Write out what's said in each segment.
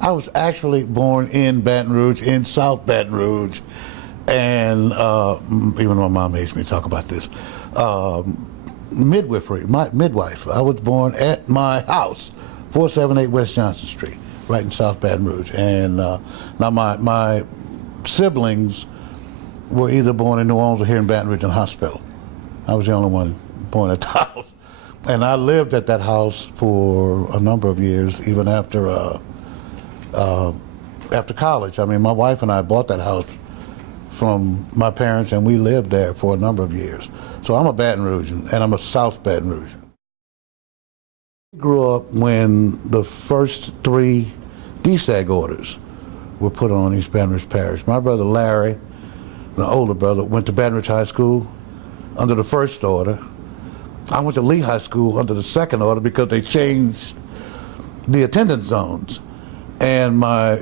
I was actually born in Baton Rouge, in South Baton Rouge, and even my mom hates me to talk about this. Midwifery, my midwife. I was born at my house, 478 West Johnson Street, right in South Baton Rouge. And now my siblings were either born in New Orleans or here in Baton Rouge in the hospital. I was the only one born at the house. And I lived at that house for a number of years, even after college. I mean, my wife and I bought that house from my parents, and we lived there for a number of years. So I'm a Baton Rougean, and I'm a South Baton Rougean. I grew up when the first 3 DSAG orders were put on East Baton Rouge Parish. My brother Larry, the older brother, went to Baton Rouge High School under the first order. I went to Lee High School under the second order because they changed the attendance zones. And my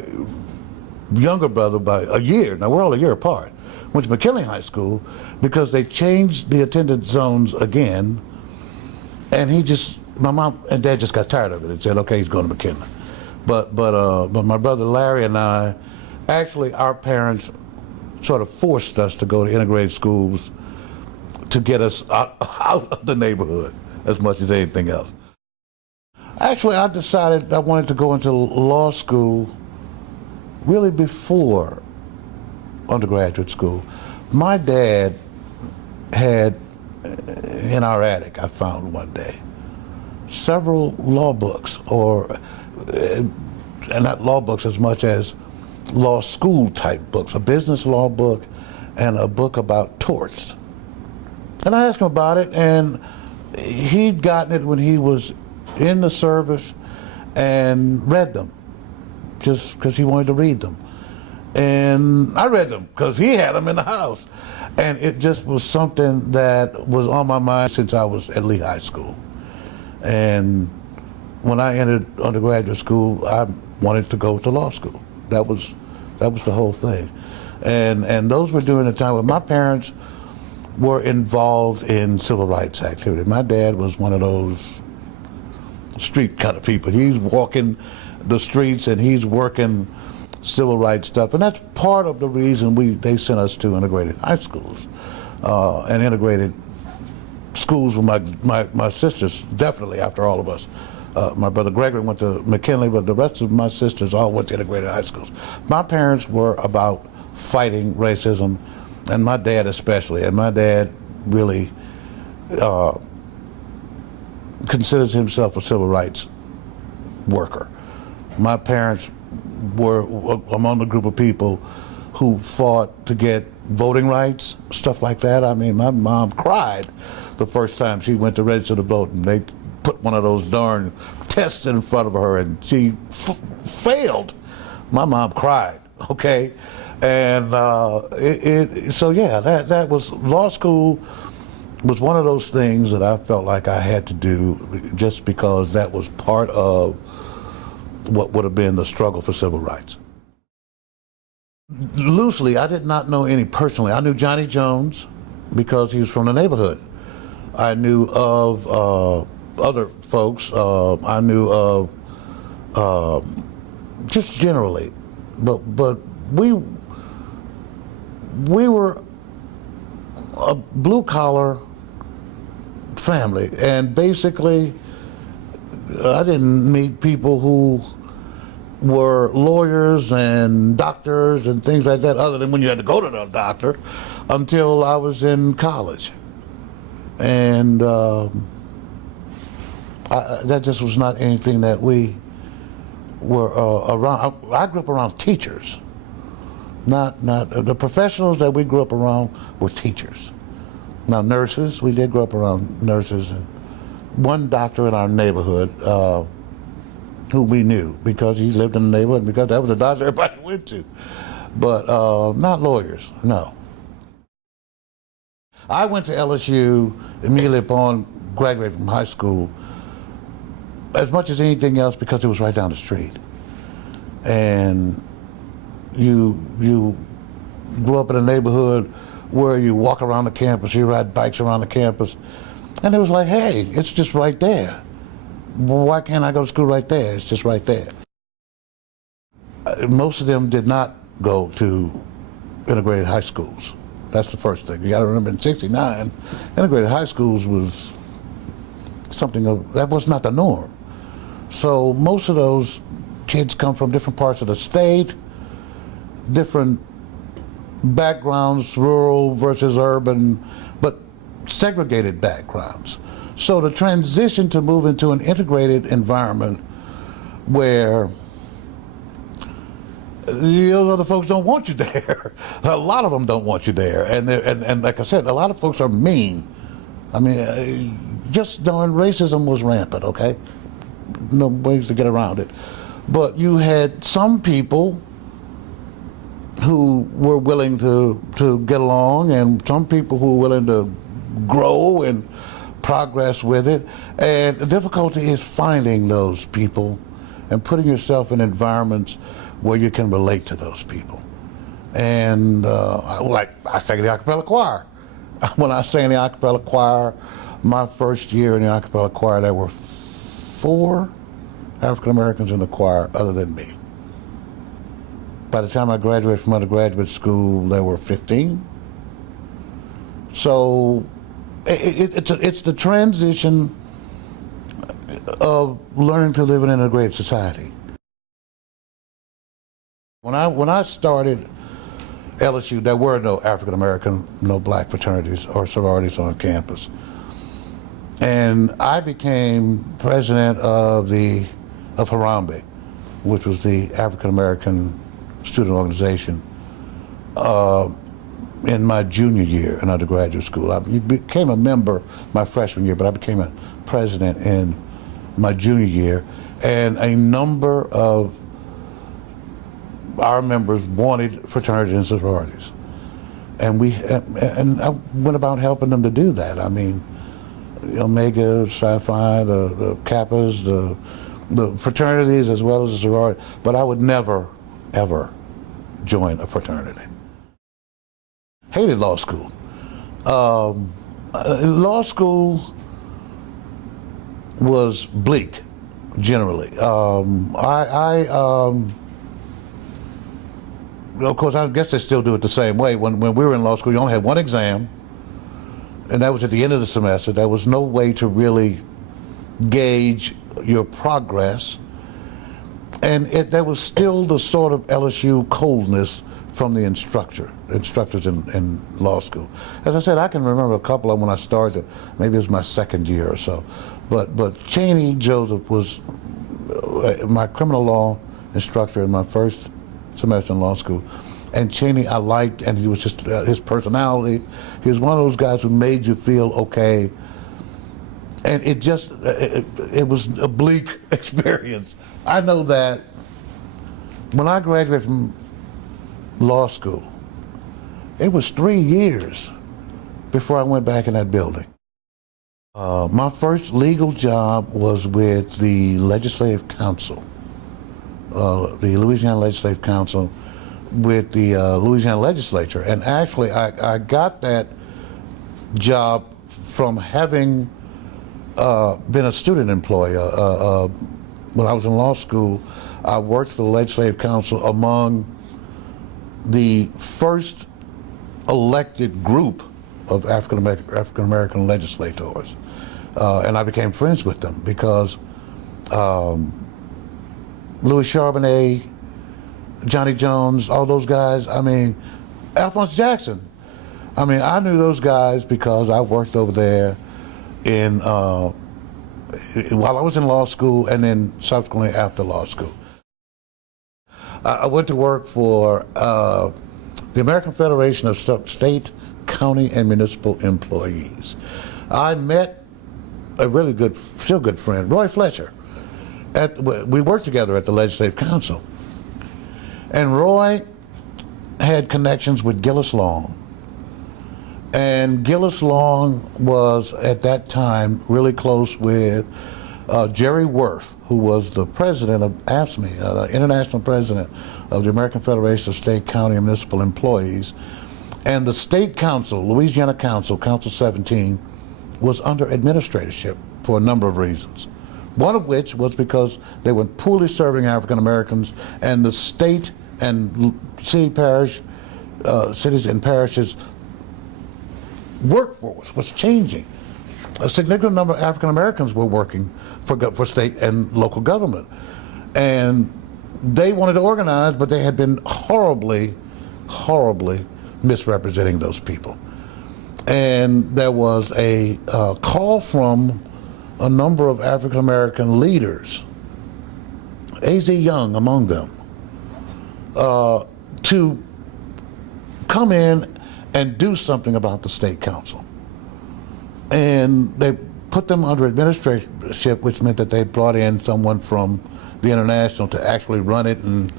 younger brother, by a year, now we're all a year apart, went to McKinley High School because they changed the attendance zones again. And my mom and dad just got tired of it and said, okay, he's going to McKinley. But my brother Larry and I, actually our parents sort of forced us to go to integrated schools to get us out of the neighborhood as much as anything else. Actually, I decided I wanted to go into law school really before undergraduate school. My dad had, in our attic, I found one day, several law books, and not law books as much as law school type books, a business law book and a book about torts. And I asked him about it, and he'd gotten it when he was in the service and read them just because he wanted to read them. And I read them because he had them in the house. And it just was something that was on my mind since I was at Lee High School. And when I entered undergraduate school, I wanted to go to law school. That was the whole thing. And those were during the time when my parents were involved in civil rights activity. My dad was one of those street kind of people. He's walking the streets and he's working civil rights stuff, and that's part of the reason they sent us to integrated high schools and integrated schools with my sisters, definitely after all of us. My brother Gregory went to McKinley, but the rest of my sisters all went to integrated high schools. My parents were about fighting racism, and my dad especially, and my dad really considers himself a civil rights worker. My parents were among the group of people who fought to get voting rights, stuff like that. I mean, my mom cried the first time she went to register to vote, and they put one of those darn tests in front of her, and she failed. My mom cried, okay? And so yeah, that was, law school was one of those things that I felt like I had to do just because that was part of what would have been the struggle for civil rights. Loosely, I did not know any personally. I knew Johnny Jones because he was from the neighborhood. I knew of other folks. I knew of just generally, but we were a blue-collar family, and basically I didn't meet people who were lawyers and doctors and things like that, other than when you had to go to the doctor, until I was in college. And that just was not anything that we were around. I grew up around teachers. Not the professionals that we grew up around were teachers. Now nurses, we did grow up around nurses, and one doctor in our neighborhood who we knew because he lived in the neighborhood, because that was the doctor everybody went to. But not lawyers, no. I went to LSU immediately upon graduating from high school, as much as anything else because it was right down the street. And you grew up in a neighborhood where you walk around the campus, you ride bikes around the campus, and it was like, hey, it's just right there. Why can't I go to school right there? It's just right there. most of them did not go to integrated high schools. That's the first thing. You got to remember, in '69, integrated high schools was that was not the norm. So most of those kids come from different parts of the state, different backgrounds, rural versus urban, but segregated backgrounds. So the transition to move into an integrated environment where those other folks don't want you there. A lot of them don't want you there, and like I said, a lot of folks are mean. I mean, just knowing racism was rampant. Okay, no ways to get around it. But you had some people who were willing to get along, and some people who were willing to grow and progress with it. And the difficulty is finding those people and putting yourself in environments where you can relate to those people. And like I sang in the a cappella choir. When I sang in the a cappella choir, my first year in the a cappella choir, there were 4 African Americans in the choir other than me. By the time I graduated from undergraduate school, there were 15. So it's the transition of learning to live in an integrated society. When I started LSU, there were no African American, no black fraternities or sororities on campus. And I became president of Harambee, which was the African American student organization, in my junior year in undergraduate school. I became a member my freshman year, but I became a president in my junior year, and a number of our members wanted fraternities and sororities, and I went about helping them to do that. I mean, Omega, Psi Phi, the Kappas, the fraternities as well as the sorority, but I would never, ever join a fraternity. Hated law school. Law school was bleak, generally. Of course, I guess they still do it the same way. When we were in law school, you only had one exam, and that was at the end of the semester. There was no way to really gauge your progress, and there was still the sort of LSU coldness from the instructors in law school. As I said, I can remember a couple of them when I started. Maybe it was my second year or so. But Cheney Joseph was my criminal law instructor in my first semester in law school. And Cheney I liked, and he was just, his personality, he was one of those guys who made you feel okay. And it was a bleak experience. I know that when I graduated from law school, it was 3 years before I went back in that building. My first legal job was with the Legislative Council, the Louisiana Legislative Council, with the Louisiana Legislature. And actually, I got that job from having been a student employee. When I was in law school, I worked for the Legislative Council among the first elected group of African American legislators. And I became friends with them because Louis Charbonnet, Johnny Jones, all those guys, I mean, Alphonse Jackson. I mean, I knew those guys because I worked over there while I was in law school and then subsequently after law school. I went to work for the American Federation of State, County, and Municipal Employees. I met a really good, still good friend, Roy Fletcher. We worked together at the Legislative Council. And Roy had connections with Gillis Long. And Gillis Long was, at that time, really close with Jerry Worth, who was the president of AFSCME, the international president of the American Federation of State, County, and Municipal Employees. And the State Council, Louisiana Council, Council 17, was under administratorship for a number of reasons. One of which was because they were poorly serving African Americans, and the state and cities and parishes workforce was changing. A significant number of African Americans were working for state and local government, and they wanted to organize, but they had been horribly misrepresenting those people. And there was a call from a number of African American leaders, A.Z. Young among them, to come in and do something about the state council. And they put them under administratorship, which meant that they brought in someone from the International to actually run it, and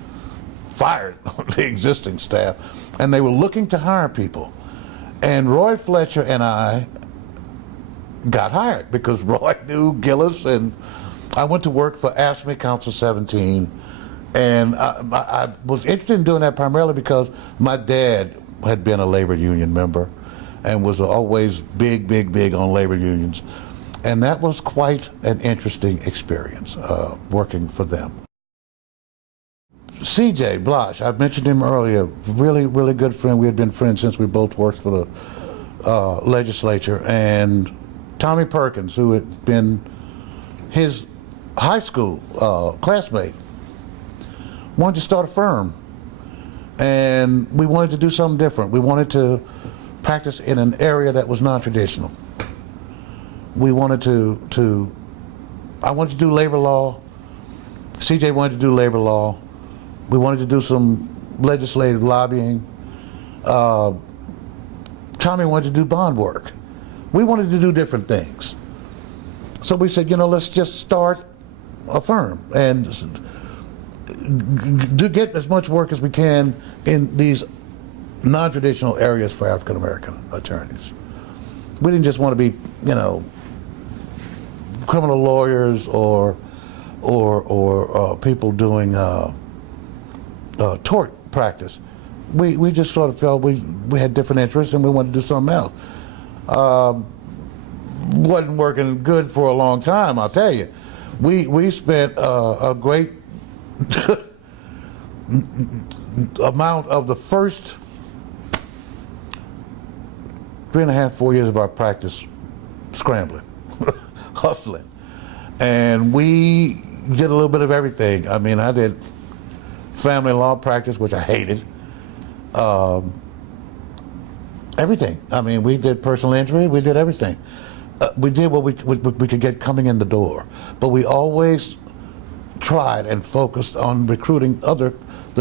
fired the existing staff. And they were looking to hire people. And Roy Fletcher and I got hired because Roy knew Gillis, and I went to work for AFSCME Council 17. And I was interested in doing that primarily because my dad had been a labor union member and was always big on labor unions. And that was quite an interesting experience, working for them. C.J. Bloch, I mentioned him earlier, really good friend. We had been friends since we both worked for the legislature. And Tommy Perkins, who had been his high school classmate, wanted to start a firm. And we wanted to do something different. We wanted to practice in an area that was non-traditional. We wanted I wanted to do labor law. CJ wanted to do labor law. We wanted to do some legislative lobbying. Tommy wanted to do bond work. We wanted to do different things. So we said, let's just start a firm and get as much work as we can in these non-traditional areas for African American attorneys. We didn't just want to be, criminal lawyers or people doing tort practice. We just sort of felt we had different interests and we wanted to do something else. Wasn't working good for a long time, I'll tell you. We spent a great amount of the first 3.5, 4 years of our practice scrambling, hustling. And we did a little bit of everything. I mean, I did family law practice, which I hated. Everything. I mean, we did personal injury, we did everything. We did what we could get coming in the door. But we always tried and focused on recruiting the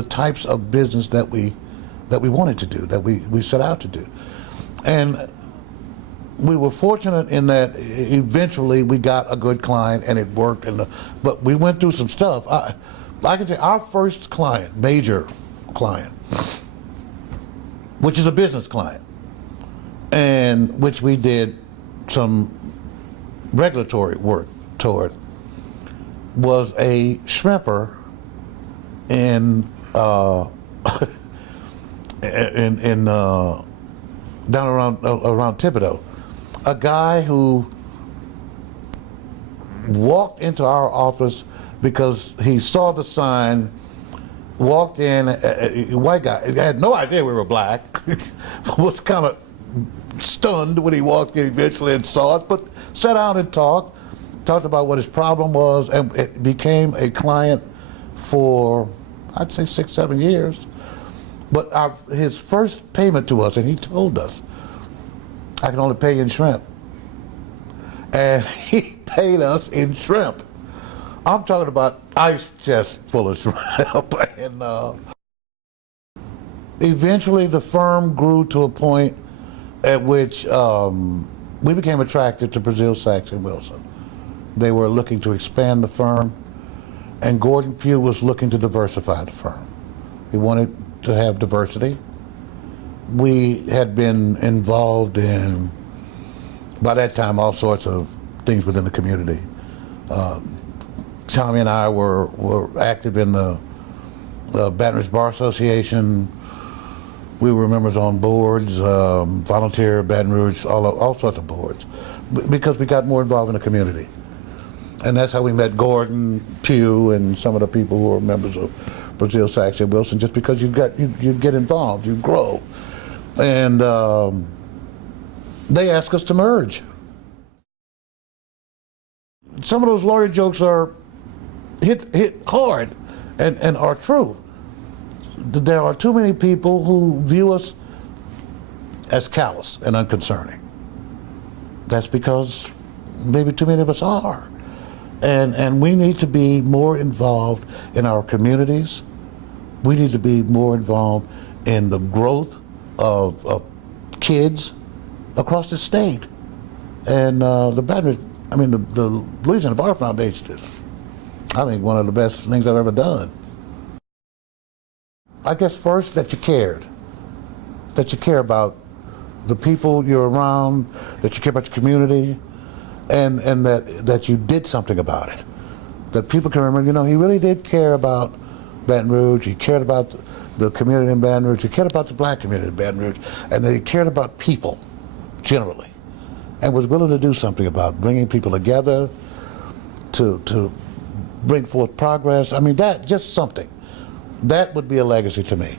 types of business that we wanted to do, that we set out to do. And we were fortunate in that eventually we got a good client and it worked. But we went through some stuff. I can tell you, our first client, major client, which is a business client, and which we did some regulatory work toward, was a shrimper in down around Thibodaux. A guy who walked into our office because he saw the sign, walked in, a white guy, had no idea we were black, was kind of stunned when he walked in eventually and saw it, but sat down and talked about what his problem was, and it became a client for, I'd say 6, 7 years. But his first payment to us, and he told us, I can only pay you in shrimp. And he paid us in shrimp. I'm talking about ice chest full of shrimp. And eventually the firm grew to a point at which we became attracted to Brazil, Sachs, and Wilson. They were looking to expand the firm, and Gordon Pugh was looking to diversify the firm. He wanted to have diversity. We had been involved in, by that time, all sorts of things within the community. Tommy and I were active in the Baton Rouge Bar Association. We were members on boards, volunteer Baton Rouge, all sorts of boards, because we got more involved in the community. And that's how we met Gordon Pugh and some of the people who are members of Brazil, Saxon, and Wilson, just because you get involved, you grow. And they asked us to merge. Some of those lawyer jokes are hit hard and are true. There are too many people who view us as callous and unconcerning. That's because maybe too many of us are. And we need to be more involved in our communities. We need to be more involved in the growth of kids across the state. And the Louisiana Bar Foundation is, I think, one of the best things I've ever done. I guess first that you cared, that you care about the people you're around, that you care about your community, and that you did something about it. That people can remember, he really did care about Baton Rouge, he cared about the community in Baton Rouge, he cared about the black community in Baton Rouge, and that he cared about people, generally, and was willing to do something about bringing people together to bring forth progress. I mean, that, just something. That would be a legacy to me.